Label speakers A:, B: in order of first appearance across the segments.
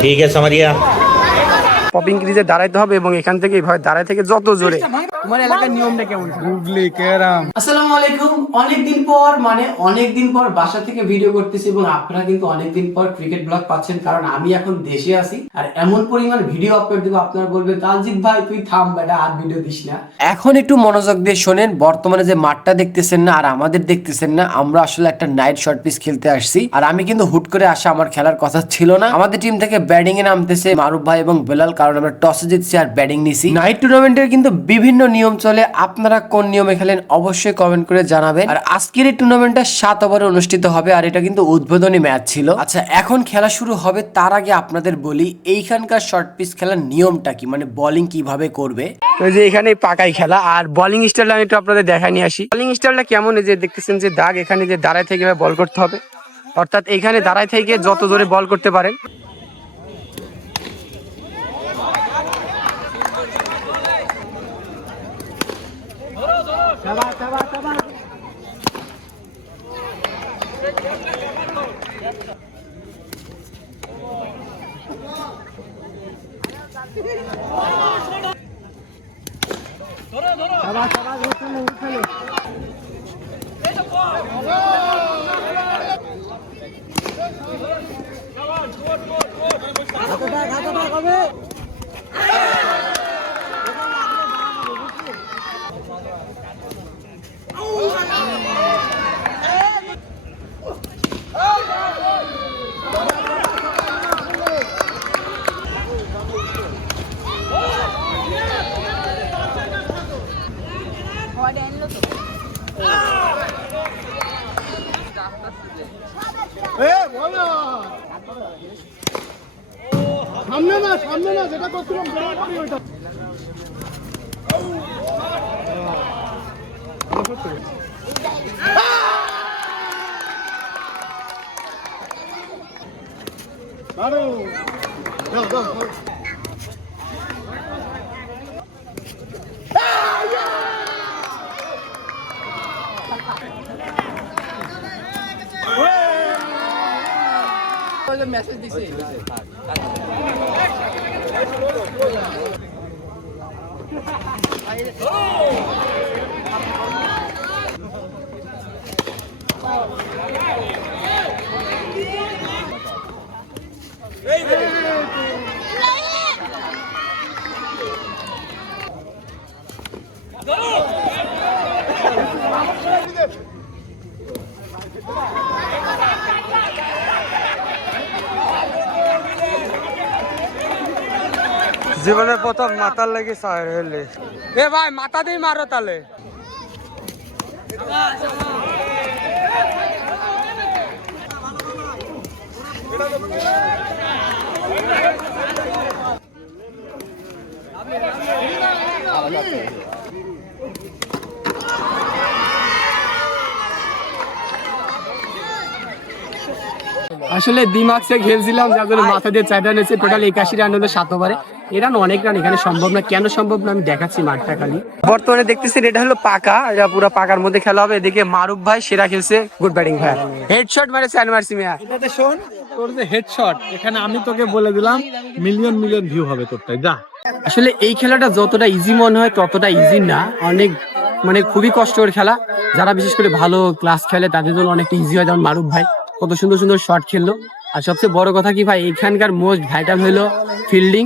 A: ঠিক আছে আমার
B: পপিং ক্রিজে দাঁড়াইতে হবে এবং এখান থেকে দাঁড়াই থেকে যত জোরে তোমার এলাকার নিয়মটা কেমন
C: গুগলি ক্যারাম।
D: আসসালামু আলাইকুম। অনেকদিন পর মানে অনেকদিন পর বাসা থেকে ভিডিও করতেছি এবং আপনারা কিন্তু অনেকদিন পর ক্রিকেট ব্লগ পাচ্ছেন কারণ আমি এখন দেশে আছি। আর এমন পরিমাণ ভিডিও আপলোড দেবো আপনারা বলবেন তালজিৎ ভাই তুই থাম বেটা আর ভিডিও দিস না।
E: এখন একটু মনোযোগ দিয়ে শোনেন বর্তমানে যে মাঠটা দেখতেছেন না আর আমাদের দেখতেছেন না আমরা আসলে একটা নাইট শর্ট পিস খেলতে আসছি। আর আমি কিন্তু হুট করে আসা আমার খেলার কথা ছিল না। আমাদের টিম থেকে ব্যাটিং এ নামতেছে মারুফ ভাই এবং বেলাল কারণ আমরা টসে জিতছি আর ব্যাটিং নিছি। নাইট টুর্নামেন্টের কিন্তু বিভিন্ন নিয়ম চলে, আপনারা কোন নিয়মে খেলেন অবশ্যই কমেন্ট করে জানাবেন। আর আজকের এই টুর্নামেন্টটা সাত ওভারে অনুষ্ঠিত হবে, আর এটা কিন্তু উদ্বোধনী ম্যাচ ছিল। আচ্ছা এখন খেলা শুরু হবে, তার আগে আপনাদের বলি, এইখানকার শর্ট পিস খেলার নিয়মটা কি? মানে বোলিং কীভাবে করবে?
B: যে এখানে পাকাই খেলা, আর বোলিং স্টাইলটা আমি একটু আপনাদের দেখাই নিয়ে আসি। বোলিং স্টাইলটা কেমন? যে দেখতেছেন যে দাগ, এখানে যে দাঁড়ায় থেকে বল করতে হবে। অর্থাৎ এখানে দাঁড়ায় থেকে যত জোরে বল করতে পারেন। ধরো ধরো সবাই সবাই উঠে খেলো এই তো ঘাটা ঘাটা হবে
C: সামনে না সামনে না যেটা করছিলাম বরাবরই ওইটা আরো দাও দাও দাও।
B: জীবনের প্রথম মাথার লেগে সাহের হইলে। এ ভাই মাথা দিয়ে মারো তালে আসলে দিমাগ সে খেলছিলাম যার জন্য মাথা দিয়ে চার রান এসে টোটাল একাশি রান হলো সাত ওভারে এ রান অনেক রান এখানে সম্ভব না। কেন সম্ভব না? আমি দেখাচ্ছি মাঠটা খালি। বর্তমানে দেখতেছেন এটা হলো পাকা। এটা পুরো পাকার মধ্যে খেলা হবে। এদিকে মারুফ ভাই সেরা খেলছে। গুড ব্যাটিং ভাই। হেডশট মারে স্যান মারছি মিয়া
C: এটাতে শোন তোর যে হেডশট এখানে আমি তোকে বলে দিলাম মিলিয়ন মিলিয়ন ভিউ হবে তোরটাই যা।
B: আসলে এই খেলাটা যতটা ইজি মনে হয়, ততটা ইজি না। অনেক মানে খুবই কষ্টের খেলা। যারা বিশেষ করে ভালো ক্লাস খেলে, তাদের জন্য অনেকটা ইজি হয়। যেমন মারুফ ভাই, কত সুন্দর সুন্দর শট খেললো। আর সবচেয়ে বড় কথা কি ভাই, এখানকার মোস্ট ভাইটাল হলো ফিল্ডিং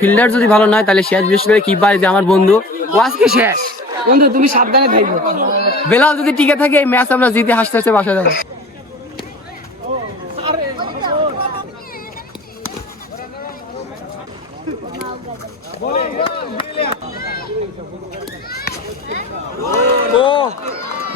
B: ফিল্ডার যদি ভালো নয়, তাহলে শেষ বিশেষ করে কিপার যে আমার বন্ধু। ও আজকে শেষ। বন্ধু, তুমি সাবধানে থাকবে। বেলাল যদি টিকে থাকে, এই ম্যাচ আমরা জিতে হাসতে হাসতে বাসা যাব।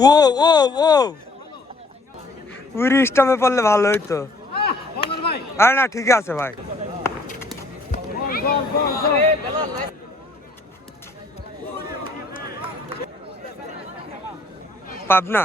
B: ও
A: ও ও উড়ি স্টামে পড়লে ভালো হইতো আরে না ঠিক আছে ভাই পাবনা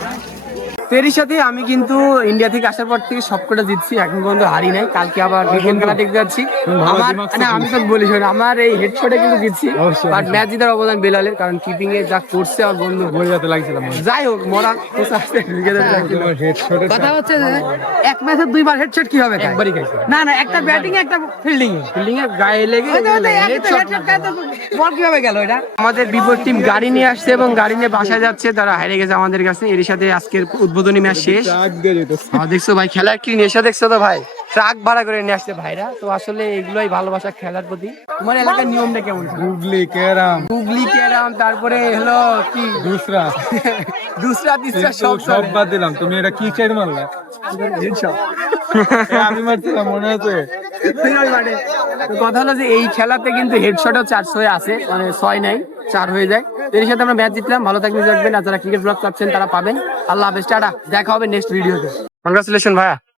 A: Thank you.
B: তো এরই সাথে আমি কিন্তু ইন্ডিয়া থেকে আসার পর থেকে সবকটা জিতছি এখন পর্যন্ত হারি নাই। কালকে আবার রিপোর্ট খেলা দেখতে যাচ্ছি। আমার না আমি তো বলি শোন আমার এই হেডশটে কিন্তু জিতছি। বাট ম্যাচ জিতার অবদান বেলালের কারণ কিপিং এ যা করছে আমার বন্ধু।
C: বই যাতে লাগছিলাম
B: যাই হোক মরা কোথা আছে
F: কথা হচ্ছে যে এক ম্যাচে দুইবার হেডশট কি হবে
B: একবারই খাইছে
F: না না একটা ব্যাটিং একটা ফিল্ডিং
B: ফিল্ডিং এ গায়ে লেগে
F: বল কীভাবে গেল এটা?
B: আমাদের বিপরীত টিম গাড়ি নিয়ে আসছে এবং গাড়ি নিয়ে বাসায় যাচ্ছে তারা হেরে গেছে আমাদের কাছে। এর সাথে আজকের উদ্বোধনী ম্যাচ শেষ। দেখছ ভাই খেলার কি নেশা দেখছ তো ভাই? ট্রাক ভাড়া করে নিয়ে আসছে ভাইরা। তো আসলে এগুলোই ভালোবাসা খেলার প্রতি। তোমার এলাকার নিয়মটা কেমন?
C: গুগলি ক্যারাম
B: গুগলি ক্যারাম তারপরে হলো কি?
C: দুসরা।
B: দুসরা তিসরা সব
C: সব বাদ দিলাম। তুমি এটা কি চাইড মারলা? আমি মারছিলাম মনে আছে?
B: কথা হলো যে এই খেলাতে কিন্তু হেডশটও চার ছয় আছে মানে ছয় নাই চার হয়ে যায়। এর সাথে আমরা ম্যাচ জিতলাম। ভালো থাকবেন আর যারা ক্রিকেট ব্লগ চাচ্ছেন, তারা পাবেন। আল্লাহ হাফেজ, টাটা। দেখা হবে নেক্সট ভিডিওতে কংগ্রাচুলেশন ভাইয়া।